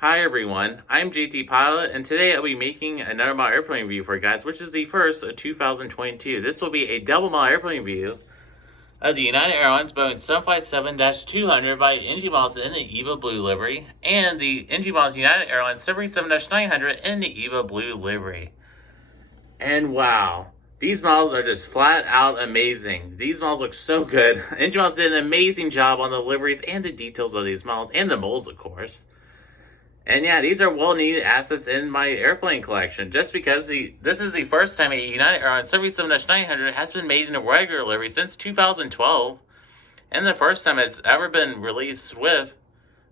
Hi everyone, I'm JT Pilot, and today I'll be making another model airplane review for you guys, which is the first of 2022. This will be a double model airplane review of the United Airlines Boeing 757-200 by NG models in the Evo-blue livery, and the NG models United Airlines 737-900 in the Evo-blue livery. And wow, these models are just flat out amazing. These models look so good. NG models did an amazing job on the liveries and the details of these models, and the molds, of course. And yeah, these are well-needed assets in my airplane collection, just because this is the first time a United Airlines 737-900 has been made in a regular livery since 2012, and the first time it's ever been released in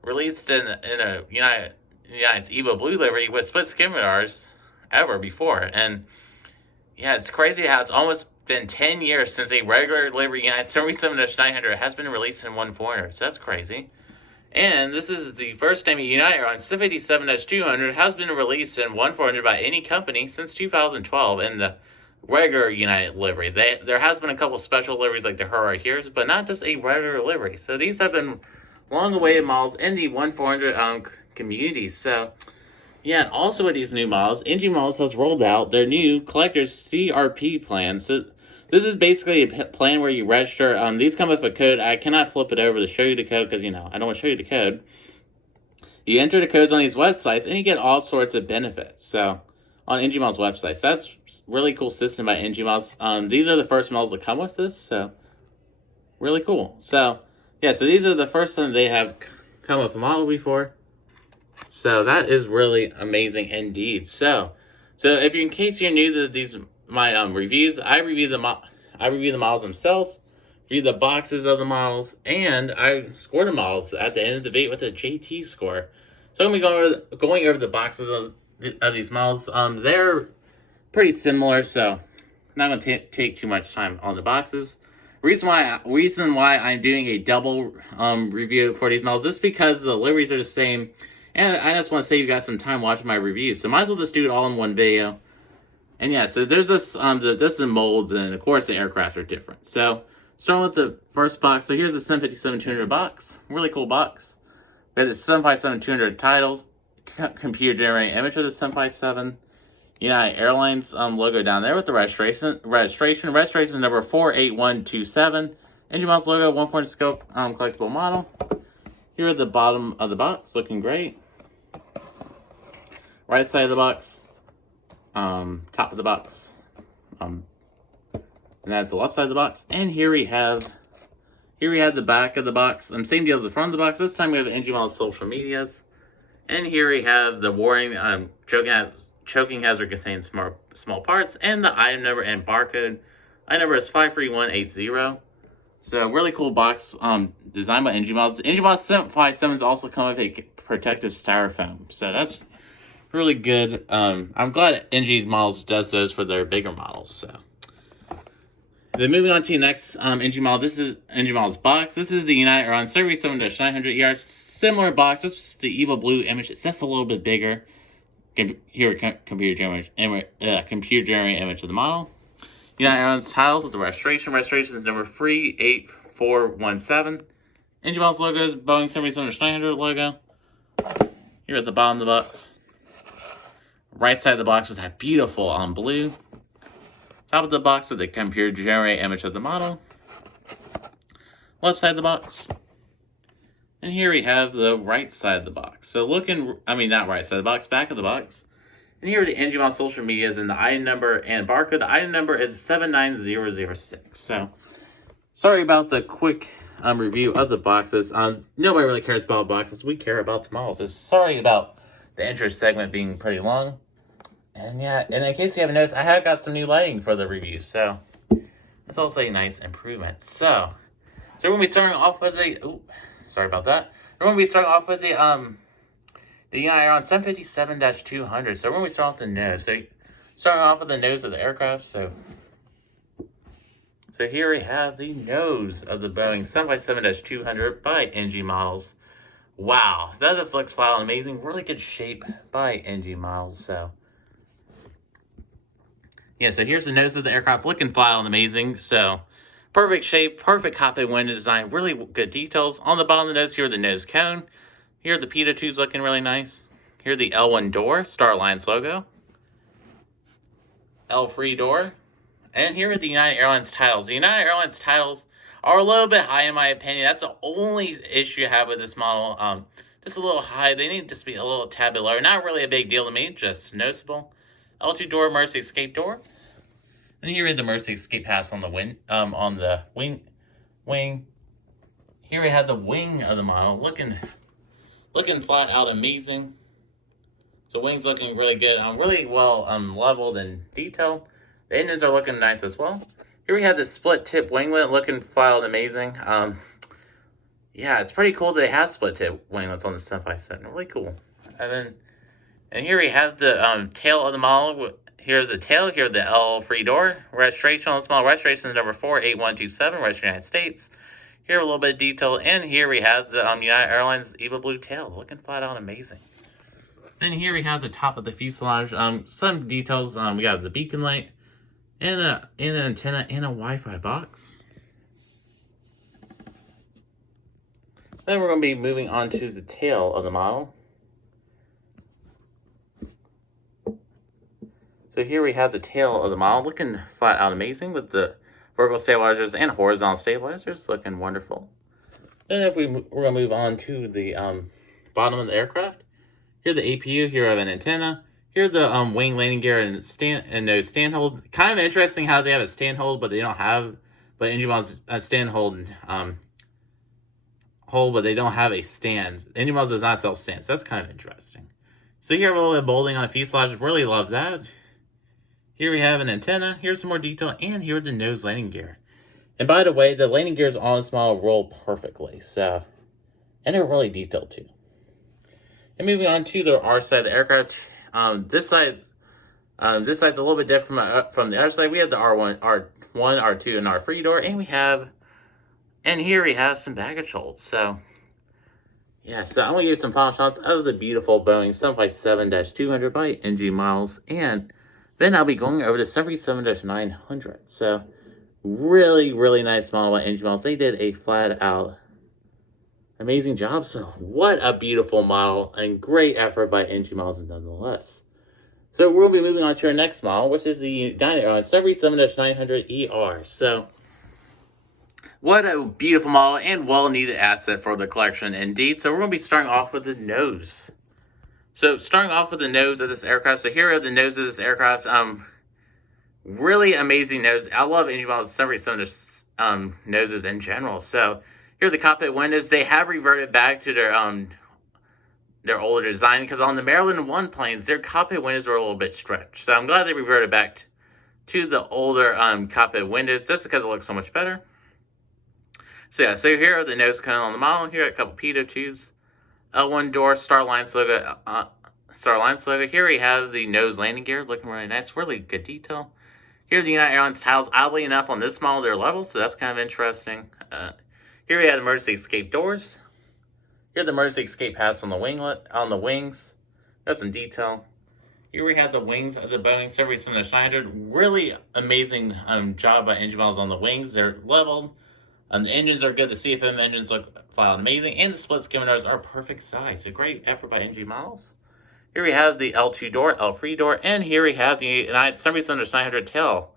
a United's Evo-blue livery with split skin radars ever before. And yeah, it's crazy how it's almost been 10 years since a regular livery United 737-900 has been released in 1-400, so that's crazy. And this is the first time a United Airlines 757-200 has been released in 1-400 by any company since 2012 in the regular United livery. There has been a couple special liveries like the Hurrah Here's, but not just a regular livery. So these have been long-awaited models in the 1-400 community. So yeah, also with these new models, NG Models has rolled out their new collector's CRP plan. So this is basically a plan where you register. These come with a code. I cannot flip it over to show you the code because, I don't want to show you the code. You enter the codes on these websites and you get all sorts of benefits. So, on NG Models websites. That's really cool system by NG Models. These are the first models that come with this. So, really cool. So, yeah, so these are the first time they have come with a model before. So, that is really amazing indeed. So if in case you're new to these my reviews, I review the models themselves, review the boxes of the models, and I score the models at the end of the debate with a JT score. So I'm going to be going over the boxes of these models. They're pretty similar, so I'm not going to take too much time on the boxes. Reason why I'm doing a double review for these models is because the liveries are the same, and I just want to save you guys some time watching my review. So might as well just do it all in one video. And yeah, so there's just the molds, and of course the aircraft are different. So starting with the first box, so here's the 757-200 box, really cool box. We have the 757-200 titles, computer generated image of the 757, United Airlines logo down there with the registration number 48127, NG Models logo, 1-point scope collectible model. Here at the bottom of the box, looking great. Right side of the box. Top of the box, and that's the left side of the box. And here we have the back of the box. Same deal as the front of the box. This time we have NG Models social medias, and here we have the warning choking hazard contains small parts, and the item number and barcode. Item number is 53180. So really cool box designed by NG Models. NG Models 757s also come with a protective styrofoam, so that's really good. I'm glad NG Models does those for their bigger models. So then moving on to the next NG model. This is NG Models box. This is the United Airlines 737-900 ER. Similar box, just the Evo-blue image. It's just a little bit bigger. Here, computer generated image of the model. United Airlines tiles with the registration. Registration is number 38417. NG Models logo is Boeing 737-900 logo. Here at the bottom of the box. Right side of the box is that beautiful blue. Top of the box with the computer generated image of the model. Left side of the box. And here we have the right side of the box. So not right side of the box, back of the box. And here are the NG Models social medias and the item number and barcode. The item number is 79006. So sorry about the quick review of the boxes. Nobody really cares about boxes. We care about the models. So sorry about the intro segment being pretty long. And yeah, and in case you haven't noticed, I have got some new lighting for the review, so it's also a nice improvement. So we're going to be starting off with sorry about that. We're going to be starting off with the United Airlines 757-200. So we're going to be starting off the nose. So starting off with the nose of the aircraft. So here we have the nose of the Boeing 757-200 by NG Models. Wow, that just looks flat amazing. Really good shape by NG Models. So yeah, so here's the nose of the aircraft, looking flat and amazing. So perfect shape, perfect cockpit window design, really good details. On the bottom of the nose, here are the nose cone. Here are the pitot tubes looking really nice. Here the L1 door, Star Alliance logo. L3 door. And here are the United Airlines titles. The United Airlines titles are a little bit high in my opinion. That's the only issue I have with this model. Just a little high. They need to just be a little tad bit lower. Not really a big deal to me, just noticeable. L2 door, emergency escape door. And here we have the emergency escape pass on the wing. Here we have the wing of the model, looking flat out amazing. So wings looking really good, really well leveled and detailed. The engines are looking nice as well. Here we have the split tip winglet looking flat out amazing. Yeah, it's pretty cool that they have split tip winglets on the 757. Really cool. And here we have the tail of the model. Here's the tail. Here's the L3 door. Registration on the small registration is number 48127, registered United States. Here a little bit of detail. And here we have the United Airlines Evo-blue tail. Looking flat out amazing. Then here we have the top of the fuselage. Some details. We got the beacon light and an antenna and a Wi-Fi box. Then we're going to be moving on to the tail of the model. So here we have the tail of the model, looking flat out amazing with the vertical stabilizers and horizontal stabilizers, looking wonderful. Then we're going to move on to the bottom of the aircraft. Here the APU, here I have an antenna. Here the wing landing gear and no stand hold. Kind of interesting how they have a stand hold, but they don't have, but engine models stand hold but they don't have a stand. Engine models does not sell stands, so that's kind of interesting. So here we have a little bit of molding on the fuselage. Really love that. Here we have an antenna. Here's some more detail, and here the nose landing gear. And by the way, the landing gears on this model roll perfectly. So, and they're really detailed too. And moving on to the R side of the aircraft, this side's a little bit different from the other side. We have the R1, R2, and R3 door, and here we have some baggage holds. So, yeah, so I'm going to give you some final shots of the beautiful Boeing 757-200 by NG models, and then I'll be going over the 737-900. So, really, really nice model by NG models. They did a flat-out amazing job. So, what a beautiful model and great effort by NG models nonetheless. So, we'll be moving on to our next model, which is the United Airlines 737-900ER. So, what a beautiful model and well-needed asset for the collection indeed. So, we're going to be starting off with the nose. So, starting off with the nose of this aircraft. So, here are the nose of this aircraft. Really amazing nose. I love NG models 737 noses in general. So, here are the cockpit windows. They have reverted back to their older design because on the Maryland 1 planes, their cockpit windows were a little bit stretched. So, I'm glad they reverted back to the older cockpit windows just because it looks so much better. So, yeah, so here are the nose cones on the model. Here are a couple pitot tubes. L1 door, Star Alliance logo. Here we have the nose landing gear, looking really nice, really good detail. Here are the United Airlines tiles. Oddly enough, on this model, they're level, so that's kind of interesting. Here we have emergency escape doors. Here the emergency escape pass on the wings. That's some detail. Here we have the wings of the Boeing 737-900. Really amazing job by engine models on the wings. They're leveled. The engines are good. The CFM engines look flat amazing. And the split skim doors are perfect size. So great effort by NG models. Here we have the L2 door, L3 door. And here we have the United 737-900 tail.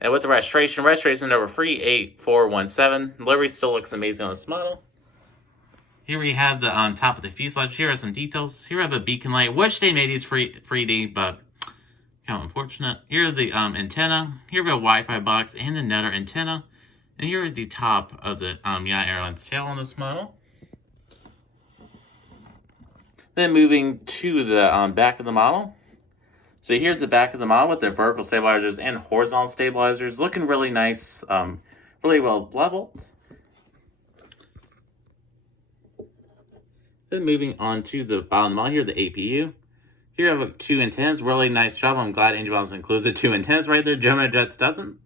And with the registration number 38417. Livery still looks amazing on this model. Here we have the top of the fuselage. Here are some details. Here we have a beacon light. Wish they made these 3D, but kind of unfortunate. Here is the antenna. Here we have a Wi-Fi box and another antenna. And here is the top of the United Airlines tail on this model. Then moving to the back of the model. So here's the back of the model with the vertical stabilizers and horizontal stabilizers. Looking really nice, really well leveled. Then moving on to the bottom of the model, here the APU. Here I have two antennas, really nice job. I'm glad NG models includes the two antennas right there. Gemini Jets doesn't.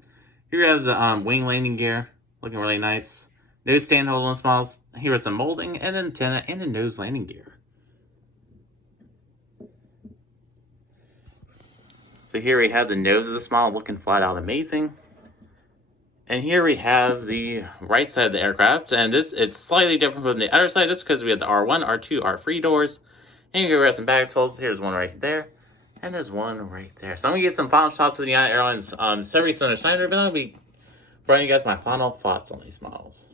Here we have the wing landing gear, looking really nice. Nose stand hold on models. Here is some molding, and an antenna, and a nose landing gear. So here we have the nose of the model, looking flat out amazing. And here we have the right side of the aircraft, and this is slightly different from the other side, just because we have the R1, R2, R3 doors. And you can grab some bag tools. Here's one right there. And there's one right there. So I'm going to get some final shots of the United Airlines 737-900, but I'll be providing you guys my final thoughts on these models.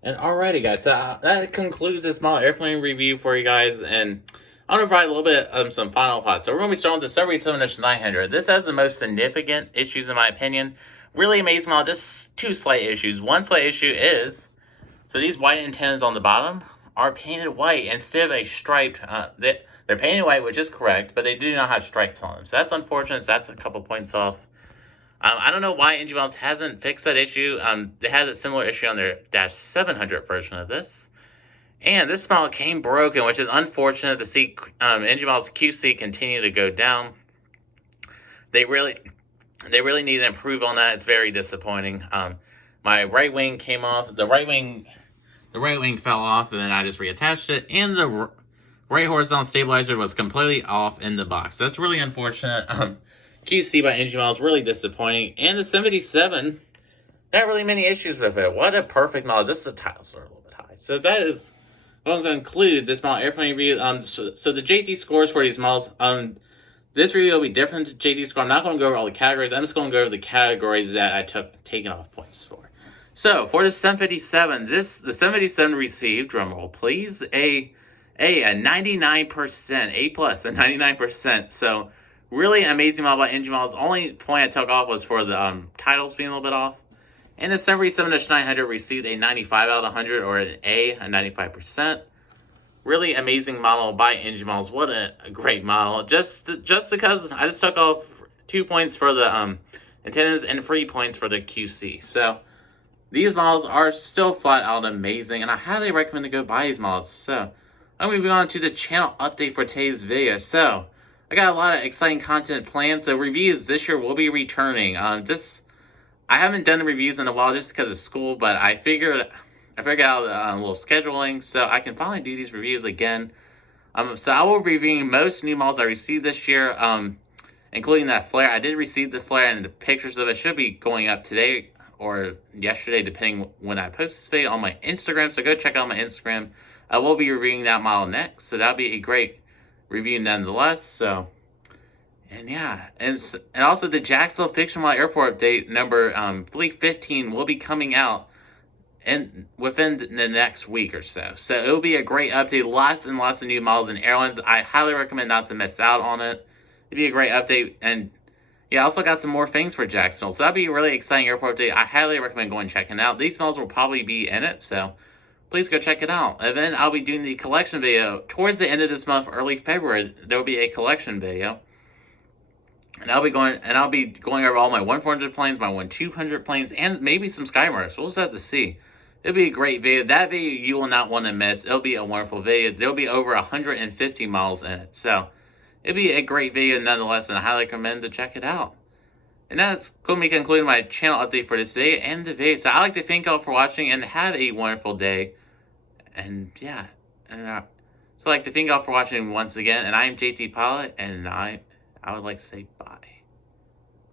And alrighty, guys, so that concludes this model airplane review for you guys, and I'm going to provide a little bit of some final thoughts. So we're going to be starting with the 737-900. This has the most significant issues, in my opinion. Really amazing model, just two slight issues. One slight issue is, so these white antennas on the bottom are painted white instead of a striped. They're painted white, which is correct, but they do not have stripes on them. So that's unfortunate. So that's a couple points off. I don't know why NG Miles hasn't fixed that issue. They had a similar issue on their Dash 700 version of this. And this model came broken, which is unfortunate to see NG Miles QC continue to go down. They really need to improve on that. It's very disappointing. My right wing came off. The right wing fell off, and then I just reattached it. And the right horizontal stabilizer was completely off in the box. That's really unfortunate. QC by NG Miles, really disappointing. And the 77, not really many issues with it. What a perfect model. Just the titles are a little bit high. So that is what I'm going to conclude this model airplane review. So the JT scores for these models. This review will be different to JT score. I'm not going to go over all the categories. I'm just going to go over the categories that I taken off points for. So for the 757, the 757 received, drumroll please, a 99%, A plus, a 99%. So really amazing model by NG Miles. Only point I took off was for the titles being a little bit off. And the 737-900 received a 95 out of 100, or an A, a 95%. Really amazing model by NG Miles. What a great model. Just because I just took off 2 points for the antennas and 3 points for the QC. So these models are still flat out amazing, and I highly recommend to go buy these models. So I'm moving on to the channel update for today's video. So I got a lot of exciting content planned. So reviews this year will be returning. I haven't done the reviews in a while just because of school, but I figured out a little scheduling so I can finally do these reviews again. So I will be reviewing most new models I received this year, including that flare. I did receive the flare, and the pictures of it should be going up today or yesterday, depending when I post this video on my Instagram. So go check out my Instagram. I will be reviewing that model next, so that'll be a great review nonetheless. So, and yeah, and also the Jacksonville Fictional Airport update number, I believe 15, will be coming out within the next week or so. So it'll be a great update. Lots and lots of new models and airlines. I highly recommend not to miss out on it. It'll be a great update. And yeah, I also got some more things for Jacksonville. So that'll be a really exciting airport update. I highly recommend going and checking it out. These models will probably be in it, so please go check it out. And then I'll be doing the collection video towards the end of this month, early February. There will be a collection video. And I'll be going over all my 1-400 planes, my 1-200 planes, and maybe some Skymarks. We'll just have to see. It'll be a great video. That video you will not want to miss. It'll be a wonderful video. There'll be over 150 miles in it. So it'll be a great video nonetheless, and I highly recommend to check it out. And that's going to be concluding my channel update for this video and the video. So I'd like to thank you all for watching, and have a wonderful day. And yeah, so I'd like to thank you all for watching once again. And I am JT Pilot, and I would like to say bye.